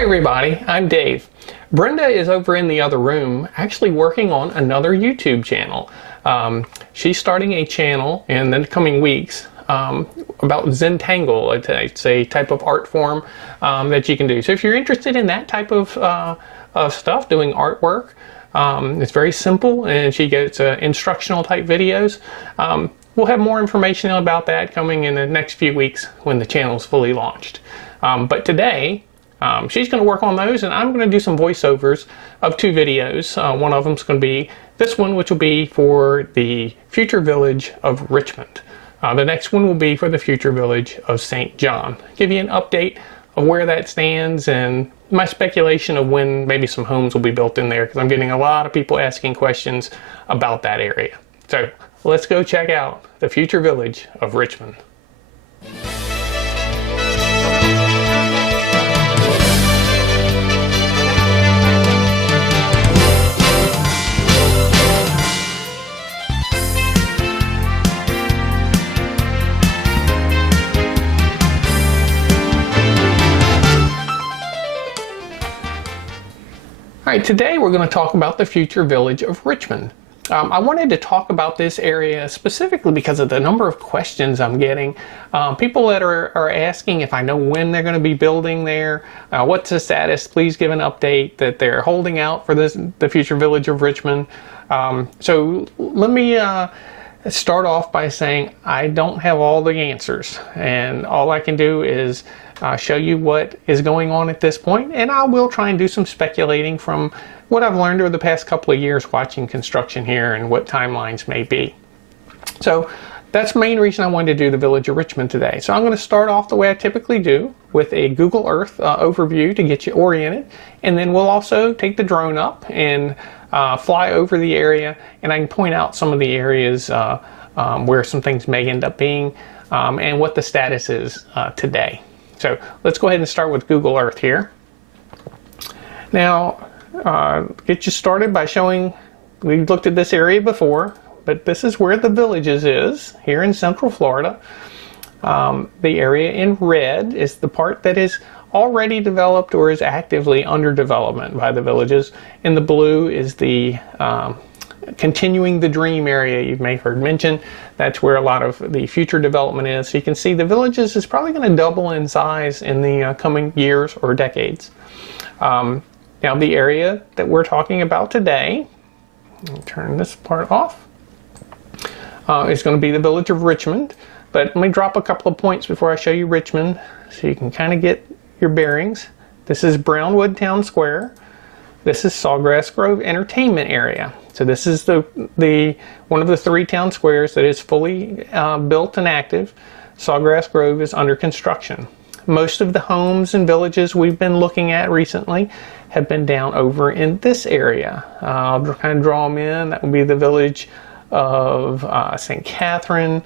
Hi everybody, I'm Dave. Brenda is over in the other room actually working on another YouTube channel. She's starting a channel in the coming weeks about Zentangle. It's a type of art form that you can do. So if you're interested in that type of stuff, doing artwork, it's very simple and she gets instructional type videos. We'll have more information about that coming in the next few weeks when the channel is fully launched. But today, she's going to work on those, and I'm going to do some voiceovers of two videos. One of them is going to be this one, which will be for the future village of Richmond. The next one will be for the future village of St. John. Give you an update of where that stands and my speculation of when maybe some homes will be built in there, because I'm getting a lot of people asking questions about that area. So let's go check out the future village of Richmond. All right, today we're going to talk about the future village of Richmond. I wanted to talk about this area specifically because of the number of questions I'm getting. People that are asking if I know when they're going to be building there, what's the status, please give an update that they're holding out for the future village of Richmond. So let me start off by saying I don't have all the answers, and all I can do is show you what is going on at this point, and I will try and do some speculating from what I've learned over the past couple of years watching construction here and what timelines may be. So that's the main reason I wanted to do the Village of Richmond today. So I'm going to start off the way I typically do with a Google Earth overview to get you oriented, and then we'll also take the drone up and fly over the area, and I can point out some of the areas where some things may end up being and what the status is today. So let's go ahead and start with Google Earth here. Now, get you started by showing, we looked at this area before, but this is where the Villages is, here in Central Florida. The area in red is the part that is already developed or is actively under development by the Villages, and the blue is the continuing the dream area you may have heard mentioned. That's where a lot of the future development is. So you can see the Villages is probably going to double in size in the coming years or decades. Now the area that we're talking about today, I'll turn this part off, is going to be the village of Richmond. But let me drop a couple of points before I show you Richmond so you can kind of get your bearings. This is Brownwood Town Square. This is Sawgrass Grove Entertainment Area. So this is the one of the three town squares that is fully built and active. Sawgrass Grove is under construction. Most of the homes and villages we've been looking at recently have been down over in this area. I'll kind of draw them in. That would be the village of St. Catherine,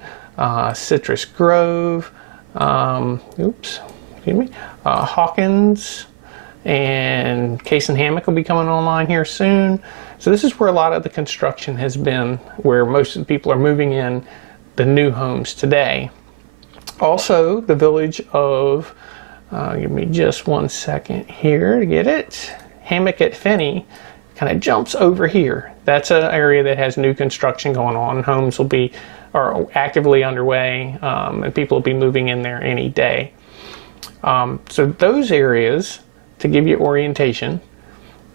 Citrus Grove, Hawkins, and Case and Hammock will be coming online here soon. So this is where a lot of the construction has been, where most of the people are moving in the new homes today. Also, the village of, give me just 1 second here to get it, Hammock at Finney kind of jumps over here. That's an area that has new construction going on. Homes will be are actively underway, and people will be moving in there any day. So those areas, to give you orientation,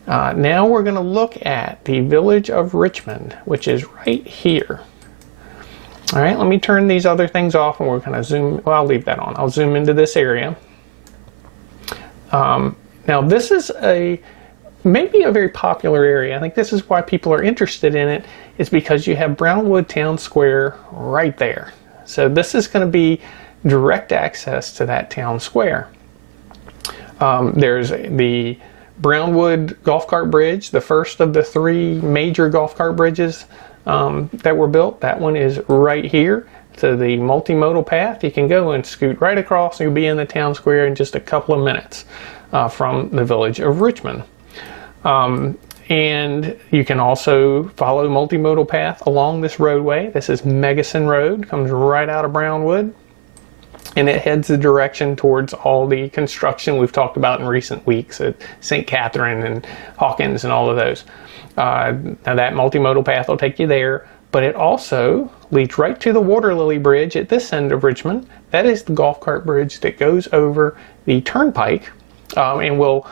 now we're going to look at the village of Richmond, which is right here. All right, let me turn these other things off and we're going to zoom. Well, I'll leave that on. I'll zoom into this area. Now this is maybe a very popular area. I think this is why people are interested in it, is because you have Brownwood Town Square right there. So this is going to be direct access to that town square. There's the Brownwood Golf Cart Bridge, the first of the three major golf cart bridges that were built. That one is right here to the multimodal path. You can go and scoot right across and you'll be in the town square in just a couple of minutes from the village of Richmond. And you can also follow multimodal path along this roadway. This is Megason Road, comes right out of Brownwood. and it heads the direction towards all the construction we've talked about in recent weeks at St. Catherine and Hawkins and all of those. Now that multimodal path will take you there, but it also leads right to the Water Lily Bridge at this end of Richmond. That is the golf cart bridge that goes over the turnpike and will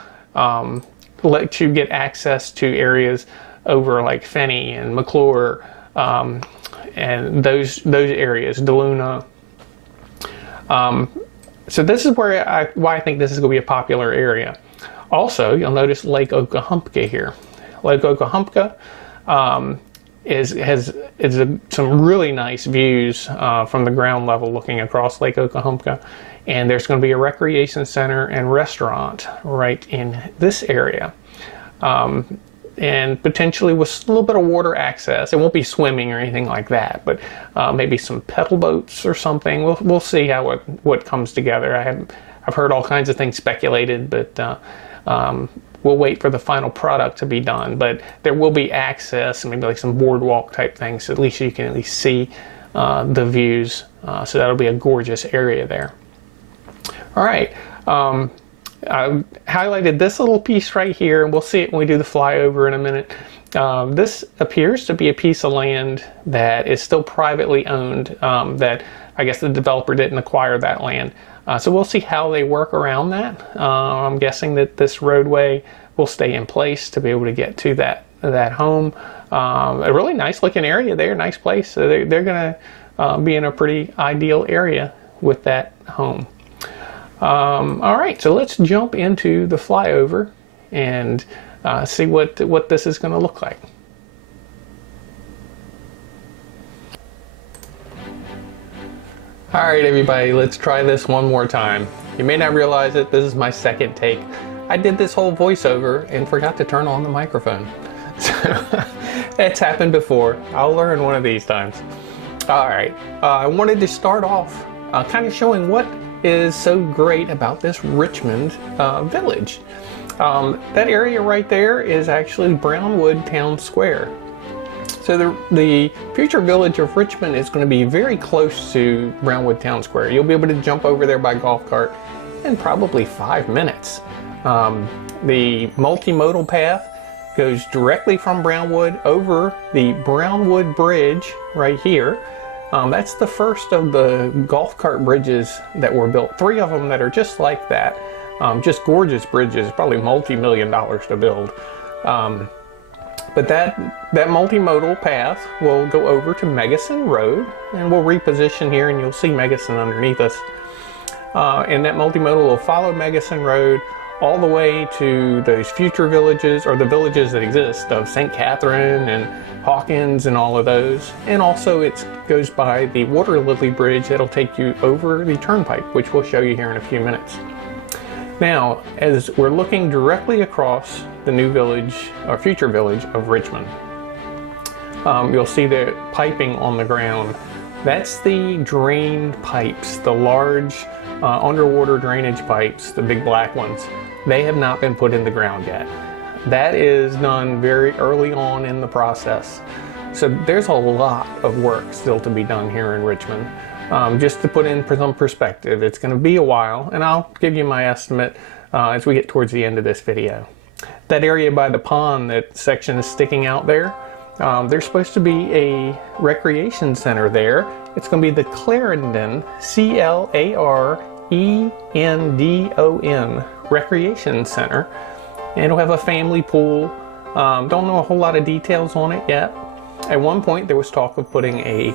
let you get access to areas over like Fenny and McClure and those areas, DeLuna. So this is why I think this is going to be a popular area. Also, you'll notice Lake Okahumpka here. Lake Okahumpka has some really nice views from the ground level looking across Lake Okahumpka. And there's going to be a recreation center and restaurant right in this area. And potentially with a little bit of water access. It won't be swimming or anything like that, but maybe some pedal boats or something. We'll see how what comes together. I've heard all kinds of things speculated, but we'll wait for the final product to be done. But there will be access and maybe like some boardwalk type things, so at least you can at least see the views. So that'll be a gorgeous area there. All right. I highlighted this little piece right here, and we'll see it when we do the flyover in a minute. This appears to be a piece of land that is still privately owned, that I guess the developer didn't acquire that land. So we'll see how they work around that. I'm guessing that this roadway will stay in place to be able to get to that home. A really nice looking area there, nice place. So they're going to be in a pretty ideal area with that home. All right, so let's jump into the flyover and see what this is going to look like. All right, everybody, let's try this one more time. You may not realize it, this is my second take. I did this whole voiceover and forgot to turn on the microphone. So it's happened before. I'll learn one of these times. All right, I wanted to start off kind of showing what is so great about this Richmond village. That area right there is actually Brownwood Town Square. So the future village of Richmond is going to be very close to Brownwood Town Square. You'll be able to jump over there by golf cart in probably 5 minutes. The multimodal path goes directly from Brownwood over the Brownwood Bridge right here. That's the first of the golf cart bridges that were built. 3 of them that are just like that. Just gorgeous bridges, probably multi-million dollars to build. But that multimodal path will go over to Megason Road, and we'll reposition here and you'll see Megason underneath us. And that multimodal will follow Megason Road all the way to those future villages, or the villages that exist, of St. Catherine and Hawkins and all of those. And also it goes by the Water Lily Bridge that'll take you over the turnpike, which we'll show you here in a few minutes. Now, as we're looking directly across the new village, or future village of Richmond, you'll see the piping on the ground. That's the drained pipes, the large underwater drainage pipes, the big black ones. They have not been put in the ground yet. That is done very early on in the process. So there's a lot of work still to be done here in Richmond. Just to put in some perspective, it's going to be a while, and I'll give you my estimate as we get towards the end of this video. That area by the pond, that section is sticking out there, there's supposed to be a recreation center there. It's going to be the Clarendon, C-L-A-R-E-N-D-O-N, Recreation Center. And it'll have a family pool. Don't know a whole lot of details on it yet. At one point there was talk of putting a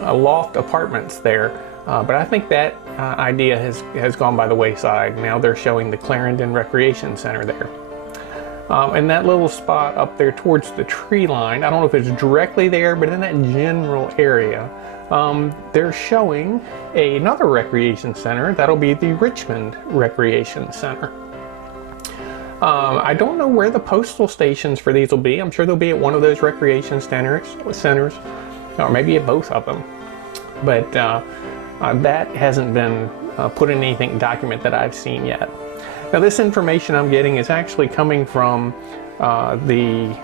loft apartments there, but I think that idea has gone by the wayside. Now they're showing the Clarendon Recreation Center there. And that little spot up there towards the tree line, I don't know if it's directly there, but in that general area, they're showing another recreation center. That'll be the Richmond Recreation Center. I don't know where the postal stations for these will be. I'm sure they'll be at one of those recreation centers, or maybe at both of them. But that hasn't been put in anything document that I've seen yet. Now this information I'm getting is actually coming from the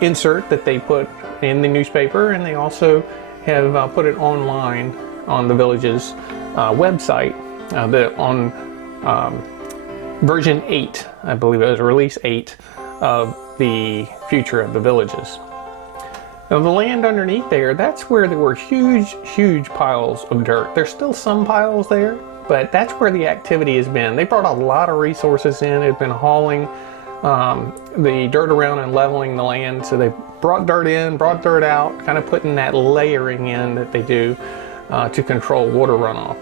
insert that they put in the newspaper, and they also have put it online on the village's website on version 8, I believe it was release 8 of the future of the villages. Now the land underneath there, that's where there were huge piles of dirt. There's still some piles there, but that's where the activity has been. They brought a lot of resources in. They've been hauling the dirt around and leveling the land. So they brought dirt in, brought dirt out, kind of putting that layering in that they do to control water runoff.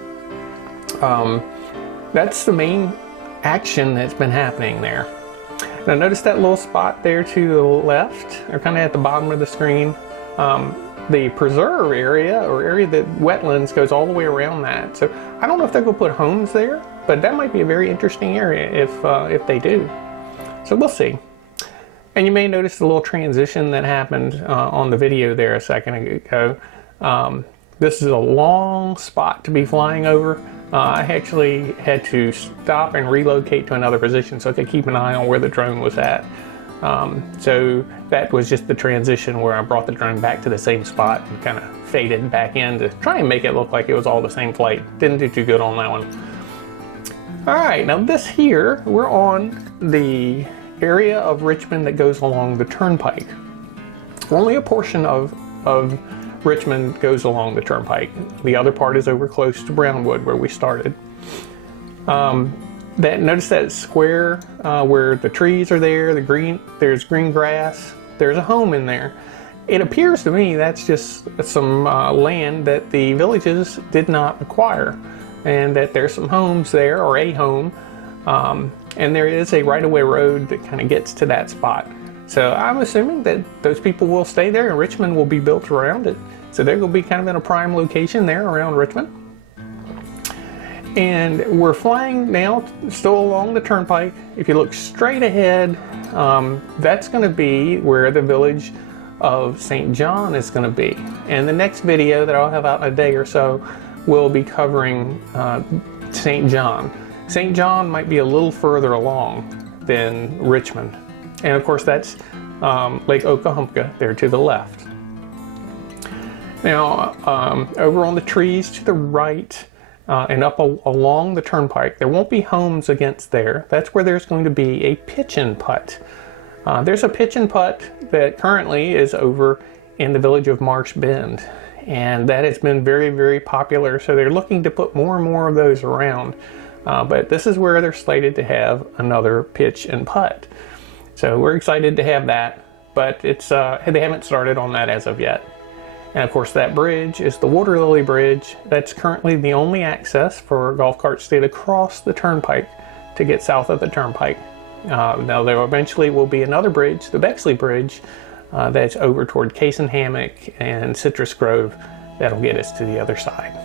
That's the main action that's been happening there. Now notice that little spot there to the left, or kind of at the bottom of the screen. The preserve area, or area that wetlands, goes all the way around that. So I don't know if they're going to put homes there, but that might be a very interesting area if they do. So we'll see. And you may notice the little transition that happened on the video there a second ago. This is a long spot to be flying over. I actually had to stop and relocate to another position so I could keep an eye on where the drone was at. So that was just the transition where I brought the drone back to the same spot and kind of faded back in to try and make it look like it was all the same flight. Didn't do too good on that one. All right, now this here, we're on the area of Richmond that goes along the turnpike. Only a portion of Richmond goes along the turnpike. The other part is over close to Brownwood where we started. Notice that square where the trees are there, there's green grass, there's a home in there. It appears to me that's just some land that the villages did not acquire, and that there's some homes there, or a home, and there is a right-of-way road that kind of gets to that spot. So I'm assuming that those people will stay there and Richmond will be built around it. So they're going to be kind of in a prime location there around Richmond. And we're flying now still along the turnpike. If you look straight ahead, that's going to be where the village of St. John is going to be. And the next video that I'll have out in a day or so will be covering St. John. St. John might be a little further along than Richmond. And of course that's Lake Okahumpka there to the left. Now over on the trees to the right and up along the turnpike, there won't be homes against there. That's where there's going to be a pitch and putt. There's a pitch and putt that currently is over in the village of Marsh Bend, and that has been very popular, so they're looking to put more and more of those around. But this is where they're slated to have another pitch and putt. So we're excited to have that, but they haven't started on that as of yet. And of course that bridge is the Water Lily Bridge. That's currently the only access for golf carts to get across the turnpike to get south of the turnpike. Now there eventually will be another bridge, the Bexley Bridge, that's over toward Case and Hammock and Citrus Grove. That'll get us to the other side.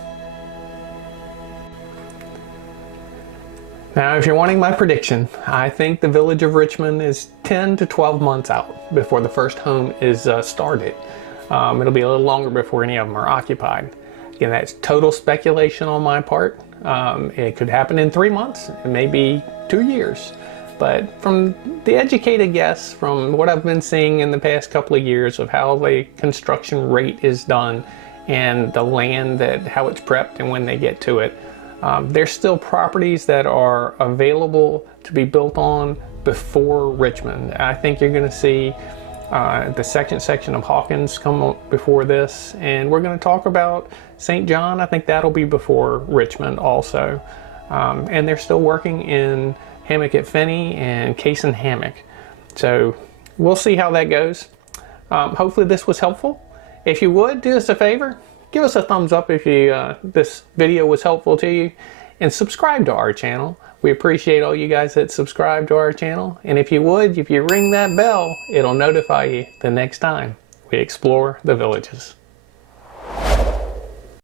Now, if you're wanting my prediction, I think the village of Richmond is 10 to 12 months out before the first home is started. It'll be a little longer before any of them are occupied. Again, that's total speculation on my part. It could happen in 3 months, it may be 2 years. But from the educated guess, from what I've been seeing in the past couple of years of how the construction rate is done and the land, how it's prepped and when they get to it, there's still properties that are available to be built on before Richmond. I think you're going to see the second section of Hawkins come up before this, and we're going to talk about St. John. I think that'll be before Richmond also. And they're still working in Hammock at Finney and Case and Hammock. So we'll see how that goes. Hopefully this was helpful. If you would, do us a favor, give us a thumbs up if this video was helpful to you, and subscribe to our channel. We appreciate all you guys that subscribe to our channel. And if you ring that bell, it'll notify you the next time we explore the villages.